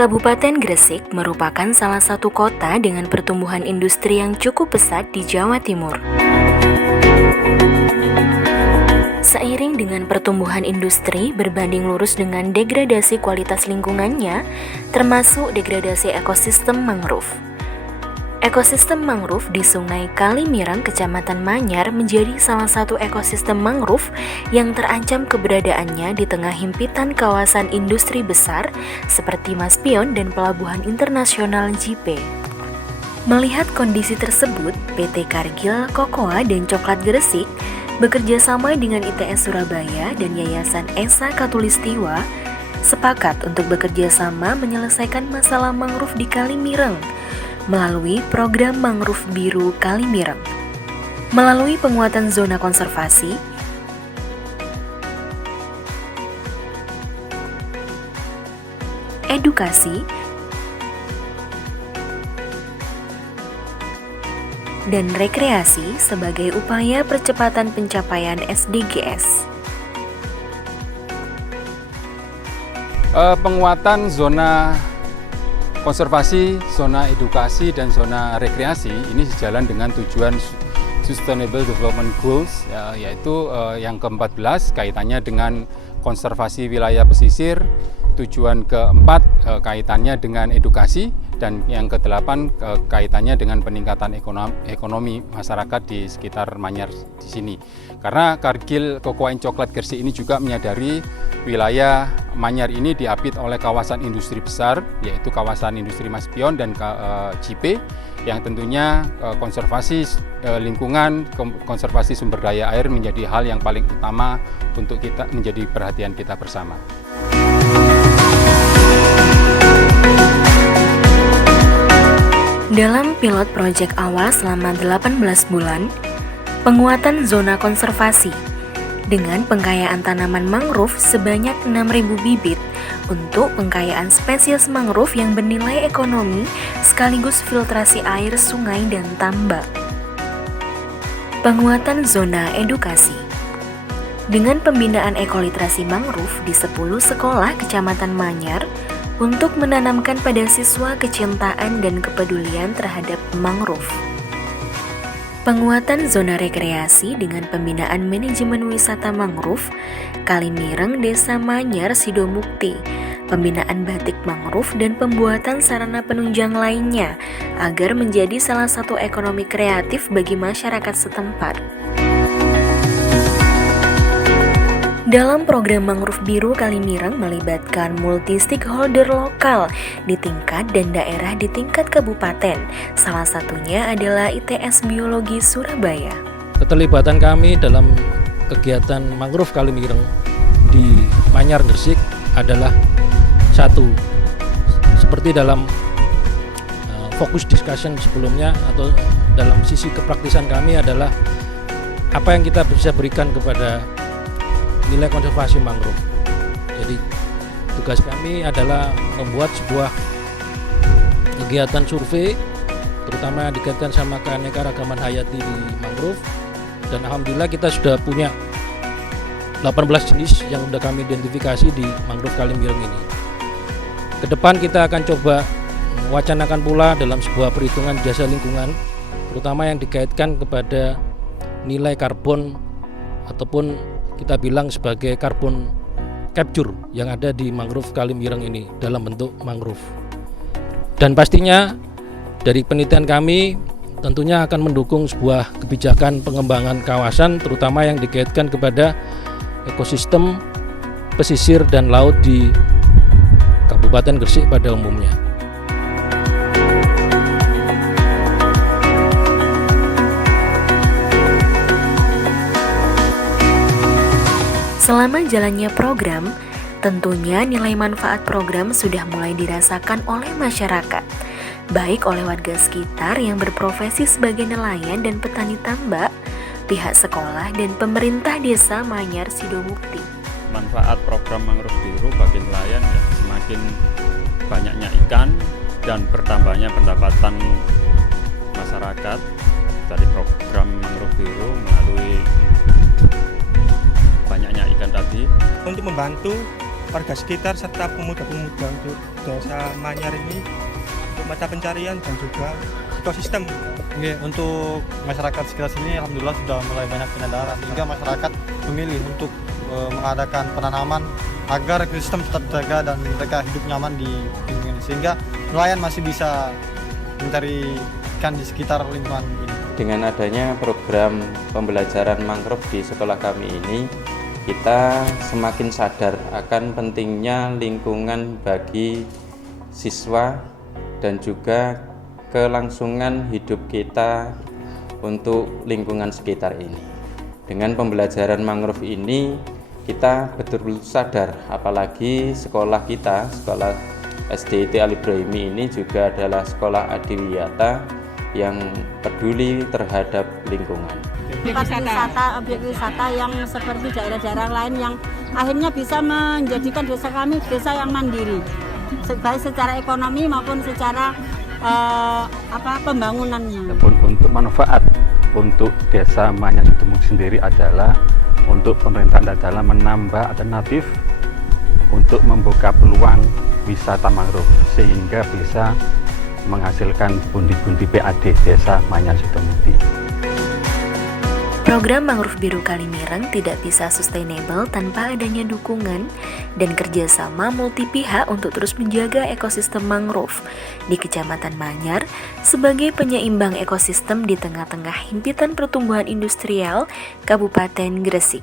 Kabupaten Gresik merupakan salah satu kota dengan pertumbuhan industri yang cukup pesat di Jawa Timur. Seiring dengan pertumbuhan industri berbanding lurus dengan degradasi kualitas lingkungannya, termasuk degradasi ekosistem mangrove. Ekosistem mangrove di Sungai Kalimirang, Kecamatan Manyar menjadi salah satu ekosistem mangrove yang terancam keberadaannya di tengah himpitan kawasan industri besar seperti Maspion dan Pelabuhan Internasional JP. Melihat kondisi tersebut, PT Cargill Cocoa dan Coklat Gresik bekerja sama dengan ITS Surabaya dan Yayasan Esa Katulistiwa sepakat untuk bekerja sama menyelesaikan masalah mangrove di Kalimirang melalui program Mangrove Biru Kalimirang. Melalui penguatan zona konservasi, edukasi, dan rekreasi sebagai upaya percepatan pencapaian SDGs. Penguatan zona konservasi, zona edukasi, dan zona rekreasi ini sejalan dengan tujuan Sustainable Development Goals, yaitu yang ke-14 kaitannya dengan konservasi wilayah pesisir, tujuan ke-4 kaitannya dengan edukasi, dan yang ke-8 kaitannya dengan peningkatan ekonomi masyarakat di sekitar Manyar di sini. Karena Cargill Cocoa and Coklat Gresik ini juga menyadari wilayah Manyar ini diapit oleh kawasan industri besar, yaitu kawasan industri Maspion dan JP, yang tentunya konservasi lingkungan, konservasi sumber daya air menjadi hal yang paling utama untuk kita menjadi perhatian kita bersama. Dalam pilot proyek awal selama 18 bulan, penguatan zona konservasi dengan pengkayaan tanaman mangrove sebanyak 6.000 bibit untuk pengkayaan spesies mangrove yang bernilai ekonomi sekaligus filtrasi air sungai dan tambak. Penguatan zona edukasi dengan pembinaan ekoliterasi mangrove di 10 sekolah Kecamatan Manyar untuk menanamkan pada siswa kecintaan dan kepedulian terhadap mangrove. Penguatan zona rekreasi dengan pembinaan manajemen wisata mangrove Kalimirang Desa Manyar Sidomukti, pembinaan batik mangrove dan pembuatan sarana penunjang lainnya agar menjadi salah satu ekonomi kreatif bagi masyarakat setempat. Dalam program Mangrove Biru Kalimirang melibatkan multi-stakeholder lokal di tingkat dan daerah di tingkat kabupaten. Salah satunya adalah ITS Biologi Surabaya. Keterlibatan kami dalam kegiatan Mangrove Kalimirang di Manyar Gresik adalah satu, seperti dalam fokus discussion sebelumnya atau dalam sisi kepraktisan kami adalah apa yang kita bisa berikan kepada nilai konservasi mangrove. Jadi tugas kami adalah membuat sebuah kegiatan survei, terutama yang dikaitkan sama keanekaragaman hayati di mangrove. Dan alhamdulillah kita sudah punya 18 jenis yang sudah kami identifikasi di Mangrove Kalimirang ini. Kedepan kita akan coba mewacanakan pula dalam sebuah perhitungan jasa lingkungan, terutama yang dikaitkan kepada nilai karbon ataupun kita bilang sebagai carbon capture yang ada di Mangrove Kalimirang ini dalam bentuk mangrove. Dan pastinya dari penelitian kami tentunya akan mendukung sebuah kebijakan pengembangan kawasan terutama yang dikaitkan kepada ekosistem pesisir dan laut di Kabupaten Gresik pada umumnya. Selama jalannya program, tentunya nilai manfaat program sudah mulai dirasakan oleh masyarakat, baik oleh warga sekitar yang berprofesi sebagai nelayan dan petani tambak, pihak sekolah, dan pemerintah desa Manyar Sidomukti. Manfaat program Mangrove Biru bagi nelayan ya, semakin banyaknya ikan dan bertambahnya pendapatan masyarakat dari program Mangrove Biru melalui banyaknya ikan tadi. Untuk membantu warga sekitar serta pemuda-pemuda untuk desa Manyar ini untuk mata pencarian dan juga ekosistem. Oke, untuk masyarakat sekitar sini alhamdulillah sudah mulai banyak penyadaran sehingga masyarakat memilih untuk mengadakan penanaman agar ekosistem tetap terjaga dan mereka hidup nyaman di lingkungan ini, sehingga nelayan masih bisa mencari ikan di sekitar lingkungan ini. Dengan adanya program pembelajaran mangrove di sekolah kami ini, kita semakin sadar akan pentingnya lingkungan bagi siswa dan juga kelangsungan hidup kita untuk lingkungan sekitar ini. Dengan pembelajaran mangrove ini, kita betul-betul sadar, apalagi sekolah kita, sekolah SDIT Al Ibrahimi ini juga adalah sekolah adiwiyata yang peduli terhadap lingkungan. Objek wisata yang seperti daerah-daerah lain yang akhirnya bisa menjadikan desa kami desa yang mandiri, baik secara ekonomi maupun secara pembangunannya. Untuk manfaat untuk desa Manyar Sidomukti sendiri adalah untuk pemerintah adalah menambah alternatif untuk membuka peluang wisata mangrove sehingga bisa menghasilkan pundi-pundi PAD desa Manyar Sidomukti. Program Mangrove Biru Kalimireng tidak bisa sustainable tanpa adanya dukungan dan kerjasama multi pihak untuk terus menjaga ekosistem mangrove di Kecamatan Manyar sebagai penyeimbang ekosistem di tengah-tengah himpitan pertumbuhan industrial Kabupaten Gresik.